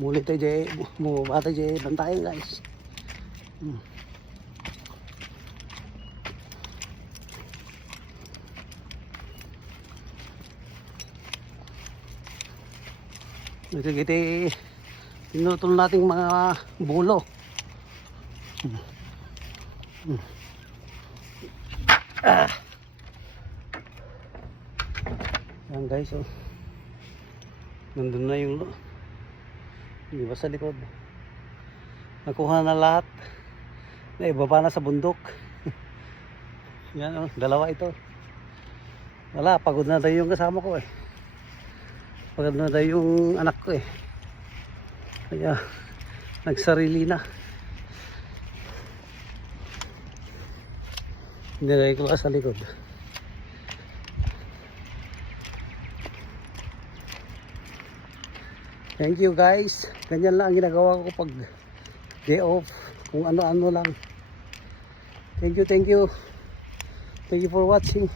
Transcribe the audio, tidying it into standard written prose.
Muli tayo dyan, bumaba tayo dyan, bantayan guys. Ito tinutol nating mga bulo. Yan guys, oh. Nandun na yung iba sa likod. Nakuha na lahat. Naibaba na sa bundok. Yan, oh, dalawa ito. Wala, pagod na tayo yung kasama ko eh. Pagod na tayo yung anak ko eh. Kaya nagsarili na. Nilagay ko sa likod. Thank you guys. Ganyan lang ang ginagawa ko pag day off. Kung ano-ano lang. Thank you. Thank you for watching.